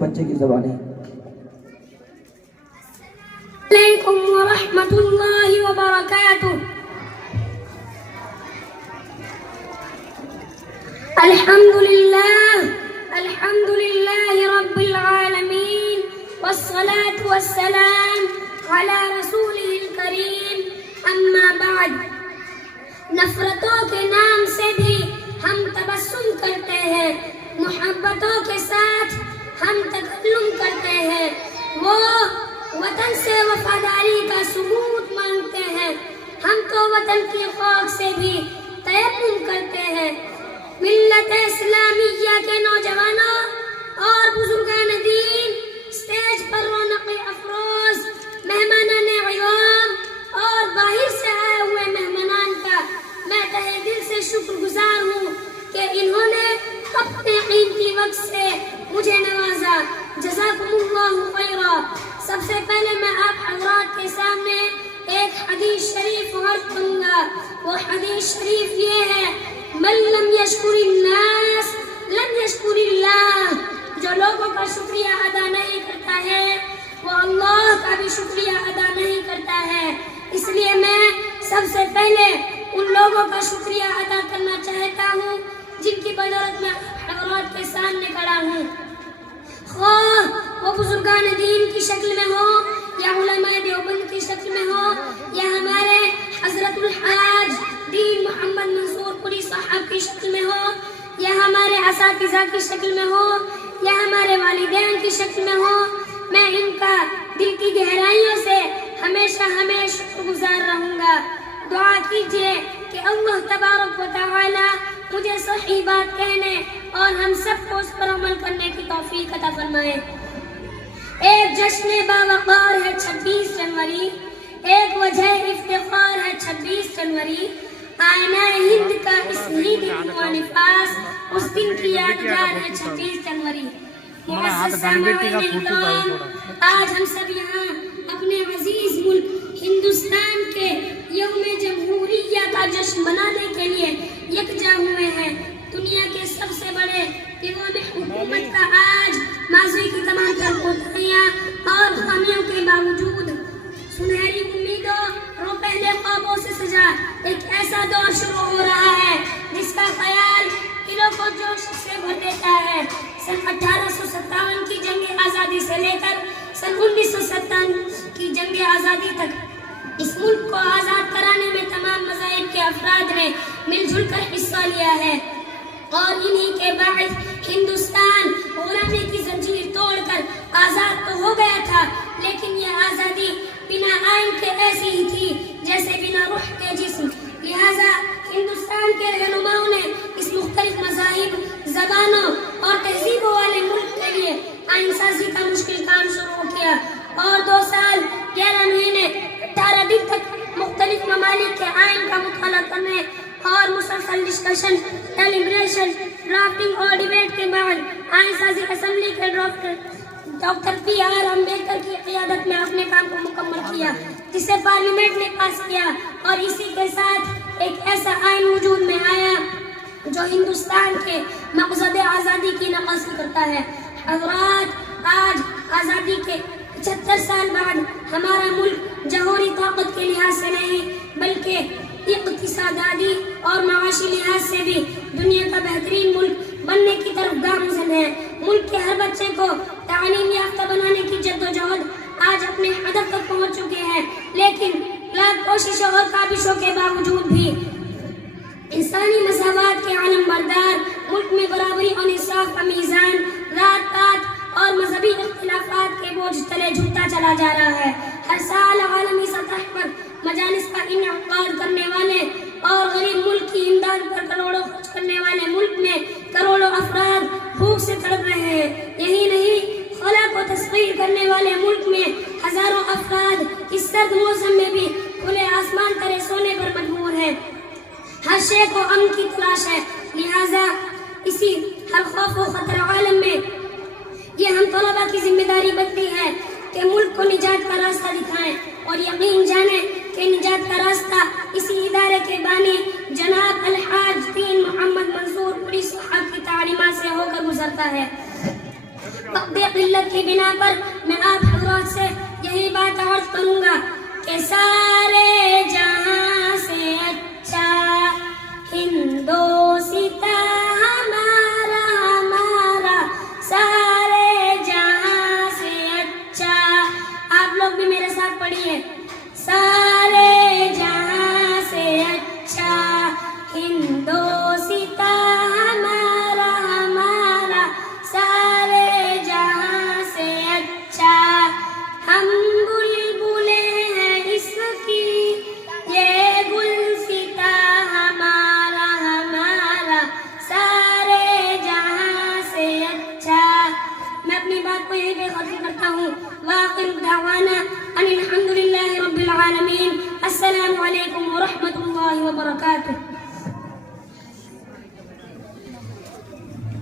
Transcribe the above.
بچے کی زبانیں علیکم ورحمۃ اللہ وبرکاتہ۔ الحمد للہ رب العالمین والصلاة والسلام علی رسولہ الکریم، اما بعد۔ نفرتوں کے نام سے بھی ہم تبسم کرتے ہیں، محبتوں کے ساتھ ہم تکلم کرتے ہیں، وہ وطن سے وفاداری کا ثبوت مانگتے ہیں، ہم تو وطن کی خوف سے بھی تیمم کرتے ہیں۔ ملت اسلامیہ کے نوجوانوں اور بزرگان دین، اسٹیج پر رونق افروز مہمانان عوام اور باہر سے آئے ہوئے مہمانان کا میں تہہ دل سے شکر گزار ہوں کہ انہوں نے اپنے قیمتی وقت سے مجھے نوازا۔ جزاکم اللہ خیرا۔ سب سے پہلے میں آپ حضرات کے سامنے ایک حدیث شریف عرض کروں گا۔ وہ حدیث شریف یہ ہے، من لم یشکر الناس لم یشکر اللہ۔ جو لوگوں کا شکریہ ادا نہیں کرتا ہے وہ اللہ کا بھی شکریہ ادا نہیں کرتا ہے۔ اس لیے میں سب سے پہلے ان لوگوں کا شکریہ ادا کرنا چاہتا ہوں جن کی بدولت میں حضرات کے سامنے کھڑا ہوں، خواہ وہ بزرگان دین کی شکل میں ہو یا علماء دیوبند کی شکل میں ہو یا ہمارے حضرت الحاج دین محمد منصور پوری صاحب کی شکل میں ہو یا ہمارے اساتذہ کی شکل میں ہو یا ہمارے والدین کی شکل میں ہو۔ میں ان کا دل کی گہرائیوں سے ہمیشہ شکر گزار رہوں گا۔ دعا کیجئے کہ اللہ تبارک و تعالی مجھے صحیح بات کہنے اور ہم سب کو اس پر عمل کرنے کی توفیق عطا فرمائے۔ ایک جشن باوقار ہے 26 جنوری، ایک وجہ افتخار ہے 26 جنوری، آئینہ ہند کا اس ہی دن ہوا نفاس، اس دن کی یادگار ہے 26 جنوری۔ معزز سامعین کرام، آج ہم سب یہاں اپنے عزیز ملک ہندوستان کے یوم جمہوریہ کا جشن منانے کے لیے یکجا ہوئے ہیں۔ دنیا کے سب سے بڑے نظام حکومت کا آج ماضی کی تمام تر کوتاہیاں اور خامیوں کے باوجود سنہری امیدوں اور پہلے خوابوں سے سجا ایک ایسا دور شروع ہو رہا ہے جس کا خیال دلوں کو جوش سے بھر دیتا ہے۔ سن 1857 کی جنگ آزادی سے لے کر سن 1957 کی جنگ آزادی تک اس ملک کو آزاد کرانے میں تمام مذاہب کے افراد نے مل جل کر حصہ لیا ہے، اور انہی کے باعث ہندوستان غلامی کی زنجیر توڑ کر آزاد تو ہو گیا تھا، لیکن یہ آزادی بنا آئین کے ایسی ہی تھی جیسے بنا روح کے جسم۔ لہذا ہندوستان کے رہنماؤں نے اس مختلف مذاہب، زبانوں اور تہذیبوں والے ملک کے لیے آئین سازی کا مشکل کام شروع کیا، اور 2 سال 11 مہینے 18 دن تک مختلف ممالک کے آئین کا مطالعہ کرنے اور مسلسل ڈسکشن، ڈیلیبریشن، ڈرافٹنگ اور ڈیبیٹ کے بعد آئین سازی اسمبلی کے ڈاکٹر PR امبیڈکر کی قیادت میں اپنے کام کو مکمل کیا، جسے پارلیمنٹ نے پاس کیا، اور اسی کے ساتھ ایک ایسا آئین وجود میں آیا جو ہندوستان کے مقصد آزادی کی نقاسی کرتا ہے۔ حضرات، آج آزادی کے 75 سال بعد ہمارا ملک جوہری طاقت کے لحاظ سے نہیں بلکہ اقتصادی اور معاشی لحاظ سے بھی دنیا کا بہترین ملک بننے کی طرف گامزن ہے۔ ملک کے ہر بچے کو تعلیم یافتہ بنانے کی جدوجہد آج اپنے ہدف تک پہنچ چکے ہیں، لیکن لاکھ کوششوں اور کاوشوں کے باوجود بھی انسانی مساوات کے علم بردار ملک میں برابری اور انصاف کا میزان ذات پات اور مذہبی اختلافات کے بوجھ تلے جھکتا چلا جا رہا ہے۔ ہر سال عالمی سطح پر مجالس کا انعقاد کرنے والے اور غریب ملک کی امداد پر کروڑوں خرچ کرنے والے ملک میں کروڑوں افراد بھوک سے تڑپ رہے ہیں۔ یہی نہیں، خلا کو تسخیر کرنے والے ملک میں ہزاروں افراد اس سرد موسم میں بھی کھلے آسمان تلے سونے پر مجبور ہیں۔ ہر شے کو امن کی تلاش ہے، لہذا اسی ہر خوف و خطر عالم میں یہ ہم طلبہ کی ذمہ داری بنتی ہے کہ ملک کو نجات کا راستہ دکھائیں، اور یقین جانیں کہ نجات کا راستہ اسی ادارے کے بانی جناب الحاج دین محمد منصور پوری صاحب کی تعلیمات سے ہو کر گزرتا ہے۔ وقت قلت کی بنا پر میں آپ حضرات سے یہی بات عرض کروں گا کہ سارے جہاں سے اچھا ہندوستاں ہمارا ہمارا سارے جہاں سے اچھا. آپ لوگ بھی میرے ساتھ پڑھیے. سارے جہاں سے اچھا ہندوستاں ہمارا ہمارا سارے جہاں سے اچھا. ہم بلبلیں ہیں اس کی یہ گلستاں ہمارا ہمارا سارے جہاں سے اچھا. میں اپنی بات کو یہیں پہ ختم کرتا ہوں. وآخر دعوانا ان الحمد للہ رب العالمین. السلام علیکم ورحمۃ اللہ وبرکاتہ.